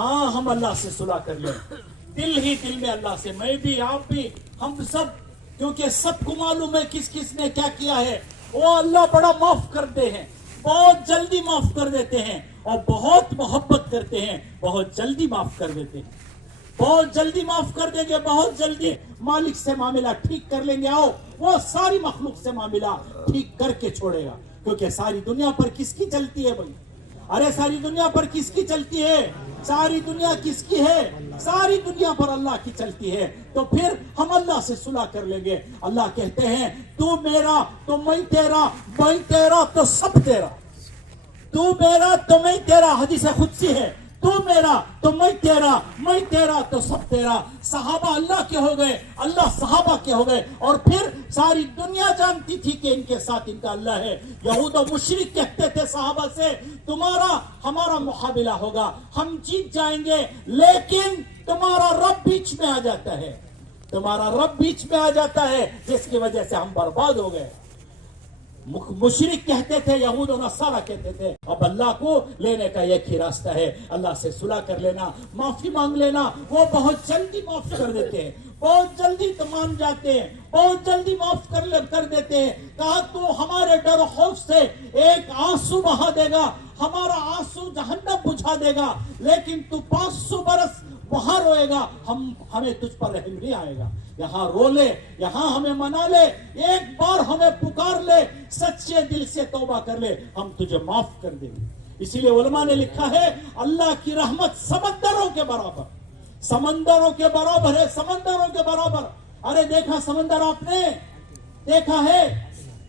ہاں ہم اللہ سے صلح کر لیں دل ہی دل میں اللہ سے، میں بھی آپ بھی ہم سب، کیونکہ سب کو معلوم ہے کس کس نے کیا کیا ہے. وہ اللہ بڑا معاف کرتے ہیں، بہت جلدی معاف کر دیتے ہیں، اور بہت محبت کرتے ہیں، بہت جلدی معاف کر دیتے ہیں. بہت جلدی معاف کر دیں گے، بہت جلدی مالک سے معاملہ ٹھیک کر لیں گے. آؤ وہ ساری مخلوق سے معاملہ ٹھیک کر کے چھوڑے گا. کیونکہ ساری دنیا پر کس کی چلتی ہے بھائی؟ ارے ساری دنیا پر کس کی چلتی ہے؟ ساری دنیا کس کی ہے؟ ساری دنیا پر اللہ کی چلتی ہے. تو پھر ہم اللہ سے صلح کر لیں گے. اللہ کہتے ہیں تو میرا تو میں تیرا، میں تیرا تو سب تیرا. تو میرا تو میں تیرا، حدیث قدسی ہے. تو میرا تو میں تیرا، میں تیرا تو سب تیرا. صحابہ اللہ کے ہو گئے، اللہ صحابہ کے ہو گئے، اور پھر ساری دنیا جانتی تھی کہ ان کے ساتھ ان کا اللہ ہے. یہود و مشرک کہتے تھے صحابہ سے تمہارا ہمارا مقابلہ ہوگا، ہم جیت جائیں گے، لیکن تمہارا رب بیچ میں آ جاتا ہے، تمہارا رب بیچ میں آ جاتا ہے، جس کی وجہ سے ہم برباد ہو گئے. مشرک کہتے تھے، یہود و نصارہ کہتے تھے. اب اللہ کو لینے کا ایک ہی راستہ ہے، اللہ سے صلح کر لینا، معافی مانگ لینا. وہ بہت جلدی معاف کر دیتے ہیں، بہت جلدی تو مان جاتے ہیں، بہت جلدی معاف کر دیتے ہیں. کہا تو ہمارے ڈر و خوف سے ایک آنسو بہا دے گا، ہمارا آنسو جہنم بجھا دے گا، لیکن تو 500 برس وہاں روئے گا، ہمیں تجھ پر رحم نہیں آئے گا. یہاں رو لے، یہاں ہمیں منا لے، ایک بار ہمیں پکار لے، سچے دل سے توبہ کر لے، ہم تجھے معاف کر دیں گے. اسی لیے علماء نے لکھا ہے اللہ کی رحمت سمندروں کے برابر، سمندروں کے برابر ہے، سمندروں کے برابر. ارے دیکھا سمندر آپ نے دیکھا ہے؟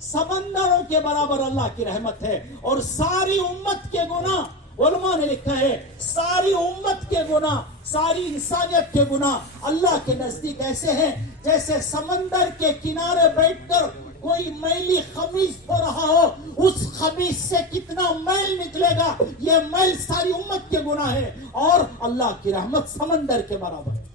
سمندروں کے برابر اللہ کی رحمت ہے. اور ساری امت کے گناہ، علماء نے لکھا ہے ساری امت کے گناہ، ساری انسانیت کے گناہ اللہ کے نزدیک ایسے ہیں جیسے سمندر کے کنارے بیٹھ کر کوئی میلی خمیز ہو رہا ہو، اس خمیز سے کتنا میل نکلے گا، یہ میل ساری امت کے گناہ ہے. اور اللہ کی رحمت سمندر کے برابر ہے.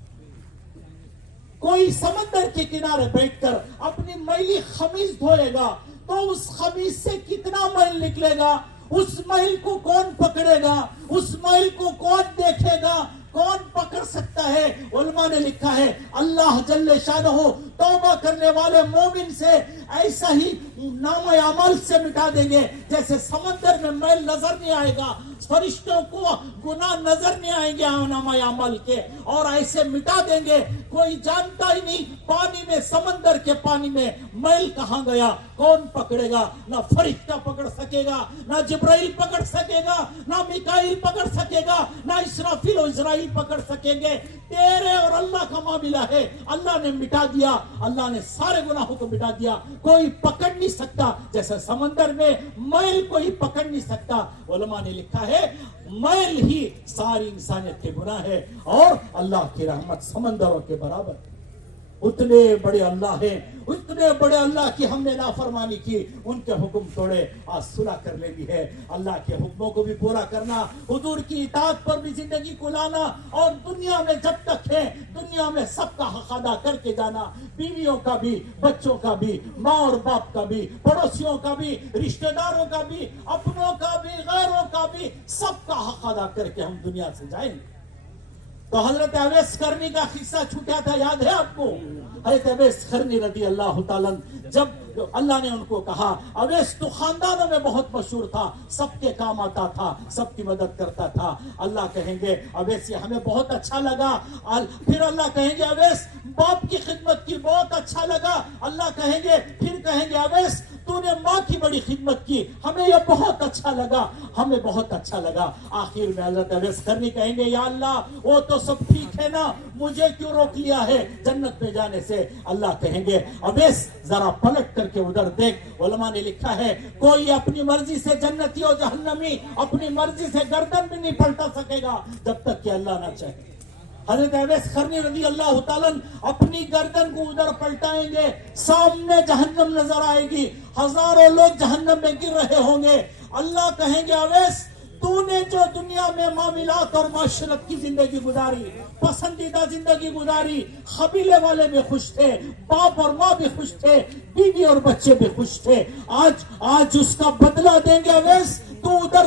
کوئی سمندر کے کنارے بیٹھ کر اپنی میلی خمیز دھوئے گا تو اس خمیز سے کتنا میل نکلے گا، اس میل کو کون پکڑے گا، اس میل کو کون دیکھے گا، کون پکڑ سکتا ہے؟ علماء نے لکھا ہے اللہ جل شانہ توبہ کرنے والے مومن سے ایسا ہی نام اعمال سے مٹا دیں گے جیسے سمندر میں میل نظر نہیں آئے گا، فرشتوں کو گناہ نظر نہیں آئیں گے نام اعمال کے، اور ایسے مٹا دیں گے کوئی جانتا ہی نہیں پانی میں، سمندر کے پانی میں میل کہاں گیا، کون پکڑے گا؟ نہ فرشتہ پکڑ سکے گا، نہ جبرائیل پکڑ سکے گا، نہ میکائیل پکڑ سکے گا، نہ اسرافیل و اسرائیل پکڑ سکیں گے. تیرے اور اللہ کا معاملہ ہے، اللہ نے مٹا دیا، اللہ نے سارے گناہوں کو مٹا دیا. کوئی پکڑ نہیں سکتا، جیسے سمندر میں میل کوئی پکڑ نہیں سکتا. علماء نے لکھا ہے میل ہی ساری انسانیت کے گناہ ہے، اور اللہ کی رحمت سمندروں کے برابر ہے. اتنے بڑے اللہ ہیں، اتنے بڑے اللہ کی ہم نے نافرمانی کی، ان کے حکم توڑے، آج صلح کر لینی ہے. اللہ کے حکموں کو بھی پورا کرنا، حضور کی اطاعت پر بھی زندگی کو لانا، اور دنیا میں جب تک ہے دنیا میں سب کا حق ادا کر کے جانا، بیویوں کا بھی، بچوں کا بھی، ماں اور باپ کا بھی، پڑوسیوں کا بھی، رشتہ داروں کا بھی، اپنوں کا بھی، غیروں کا بھی، سب کا حق ادا کر کے ہم دنیا سے جائیں گے. تو حضرت اویس قرنی کا قصہ چھوٹا تھا، یاد ہے آپ کو؟ حضرت اویس قرنی رضی اللہ تعالیٰ، جب اللہ نے ان کو کہا، اویس تو خاندانوں میں بہت مشہور تھا، سب کے کام آتا تھا، سب کی مدد کرتا تھا. اللہ کہیں گے اویس یہ ہمیں بہت اچھا لگا. پھر اللہ کہیں گے اویس باپ کی خدمت کی، بہت اچھا لگا. اللہ کہیں گے، پھر کہیں گے اویس تو نے ماں کی بڑی خدمت کی، ہمیں یہ بہت اچھا لگا، ہمیں بہت اچھا لگا. آخر میں حضرت اویس قرنی کہیں گے یا اللہ وہ تو سب ٹھیک ہے نا، مجھے کیوں روک لیا ہے جنت میں جانے سے؟ اللہ کہیں گے اویس ذرا پلٹ کر کے ادھر دیکھ. علماء نے لکھا ہے کوئی اپنی مرضی سے جنتی اور جہنمی اپنی مرضی سے گردن بھی نہیں پلٹا سکے گا جب تک کہ اللہ نہ چاہے. حضرت اویس قرنی رضی اللہ تعالیٰ اپنی گردن کو ادھر پلٹائیں گے، سامنے جہنم نظر آئے گی، ہزاروں لوگ جہنم میں گر رہے ہوں گے. اللہ کہیں گے اویس تو نے جو دنیا میں معاملات اور معاشرت کی زندگی گزاری، پسندیدہ زندگی گزاری، قبیلے والے بھی خوش تھے، باپ اور ماں بھی خوش تھے، بیوی اور بچے بھی خوش تھے، آج اس کا بدلہ دیں گے اویس. تو ادھر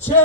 6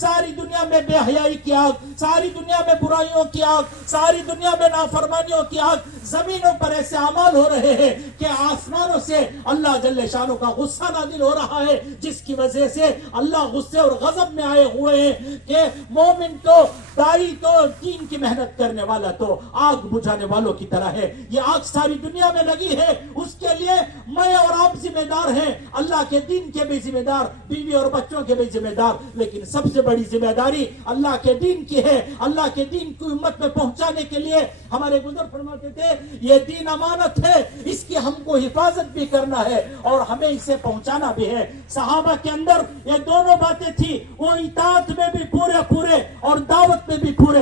ساری دنیا میں بے حیائی کی آگ، ساری دنیا میں برائیوں کی آگ، ساری دنیا میں نافرمانیوں کی آگ، زمینوں پر ایسے اعمال ہو رہے ہیں کہ آسمانوں سے اللہ جل شانہ کا غصہ نازل ہو رہا ہے، جس کی وجہ سے اللہ غصے اور غضب میں آئے ہوئے ہیں کہ مومن تو دائی تو دین کی محنت کرنے والا تو آگ بجھانے والوں کی طرح ہے۔ یہ آگ ساری دنیا میں لگی ہے، اس کے لیے میں اور آپ ذمہ دار ہیں، اللہ کے دین کے بھی ذمہ دار، بیوی اور بچوں کے بھی ذمہ دار، لیکن سب سے بڑی ذمہ داری اللہ کے دین کی ہے۔ اللہ کے دین کو امت میں پہنچانے کے لیے ہمارے بزرگ فرماتے تھے یہ دین امانت ہے، اس کی ہم کو حفاظت بھی کرنا ہے اور ہمیں اسے پہنچانا بھی ہے۔ صحابہ کے اندر یہ دونوں باتیں تھی، وہ اطاعت میں بھی پورے اور دعوت میں بھی پورے۔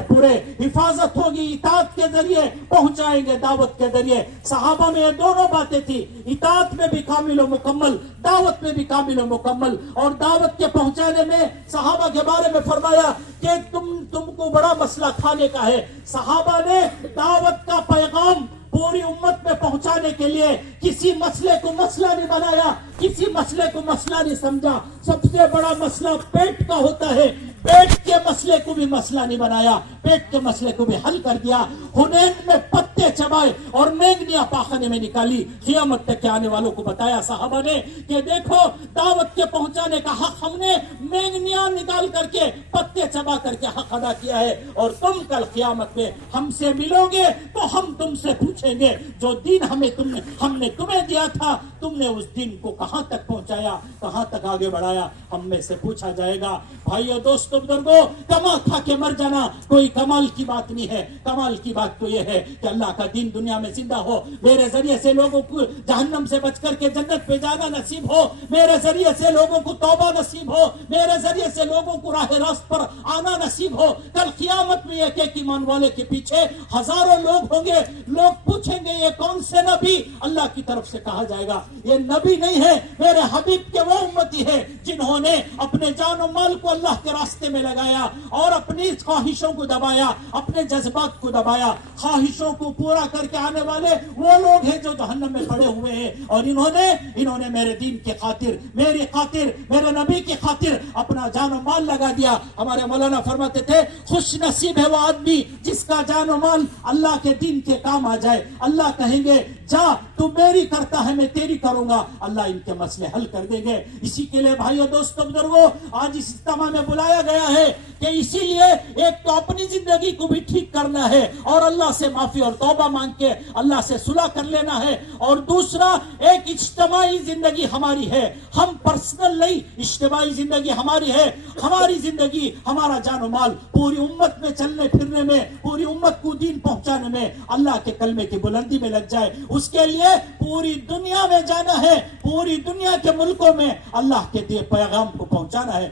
حفاظت ہوگی اطاعت کے ذریعے، پہنچائیں گے دعوت کے ذریعے۔ صحابہ میں یہ دونوں باتیں تھی، اطاعت میں بھی کامل و مکمل، دعوت میں بھی کامل و مکمل۔ اور دعوت کے پہنچانے میں صحابہ کے بارے میں فرمایا کہ تم کو بڑا مسئلہ کھانے کا ہے۔ صحابہ نے دعوت کا پیغام پوری امت میں پہنچانے کے لیے کسی مسئلے کو مسئلہ نہیں بنایا، کسی مسئلے کو مسئلہ نہیں سمجھا۔ سب سے بڑا مسئلہ پیٹ کا ہوتا ہے، پیٹ کے مسئلے کو بھی مسئلہ نہیں بنایا، پیٹ کے مسئلے کو بھی حل کر دیا۔ حنین میں پتے چبائے اور مینگنیاں پاخانے میں نکالی، قیامت تک کے آنے والوں کو بتایا صحابہ نے کہ دیکھو دعوت کے پہنچانے کا حق ہم نے مینگنیاں نکال کر کے پتے چبا کر کے حق ادا کیا ہے، اور تم کل قیامت میں ہم سے ملو گے تو ہم تم سے پوچھیں گے جو دین ہم نے تمہیں دیا تھا، تم نے اس دین کو کہاں تک پہنچایا، کہاں تک آگے بڑھایا، ہم میں سے پوچھا جائے گا۔ بھائیو دوستو بزرگو، کما کھا کے مر جانا کوئی کمال کی بات نہیں ہے۔ کمال کی بات تو یہ ہے کہ اللہ کا دین دنیا میں زندہ ہو، میرے ذریعے سے لوگوں کو جہنم سے بچ کر کے جنت پہ جانا نصیب ہو، میرے ذریعے سے لوگوں کو توبہ نصیب ہو، میرے ذریعے سے لوگوں کو راہ راست پر آنا نصیب ہو۔ کل قیامت میں ایک ایک ایمان والے کے پیچھے ہزاروں لوگ ہوں گے، لوگ پوچھیں گے یہ کون سے نبی؟ اللہ کی طرف سے کہا جائے گا یہ نبی نہیں ہے، میرے حبیب کے وہ امتی ہے جنہوں نے اپنے جان و مال کو اللہ کے راستے میں لگایا اور اپنی خواہشوں کو دبایا، اپنے جذبات کو دبایا۔ خواہشوں کو پورا کر کے آنے والے وہ لوگ ہیں جو جہنم میں پڑے ہوئے ہیں، اور انہوں نے میرے دین کی خاطر، میری خاطر، میرے نبی کی خاطر اپنا جان و مال لگا دیا۔ ہمارے مولانا فرماتے تھے خوش نصیب ہے وہ آدمی جس کا جان و مال اللہ کے دین کے کام آ جائے۔ اللہ کہیں گے جا تو میری کرتا ہے میں تیری کروں گا، اللہ ان کے مسئلے حل کر دیں گے۔ اسی کے لیے بھائیو دوستو بزرگو، آج اس اجتماع میں بلایا گیا ہے کہ اسی لیے ایک تو اپنی زندگی کو بھی ٹھیک کرنا ہے اور اللہ سے معافی اور توبہ مانگ کے اللہ سے صلح کر لینا ہے، اور دوسرا ایک اجتماعی زندگی ہماری ہے، ہم پرسنل نہیں، اجتماعی زندگی ہماری ہے۔ ہماری زندگی، ہمارا جان و مال پوری امت میں چلنے پھرنے میں، پوری امت کو دین پہنچانے میں، اللہ کے کلمے کی بلندی میں لگ جائے۔ اس کے لیے پوری دنیا میں جانا ہے، پوری دنیا کے ملکوں میں اللہ کے پیغام کو پہنچانا ہے۔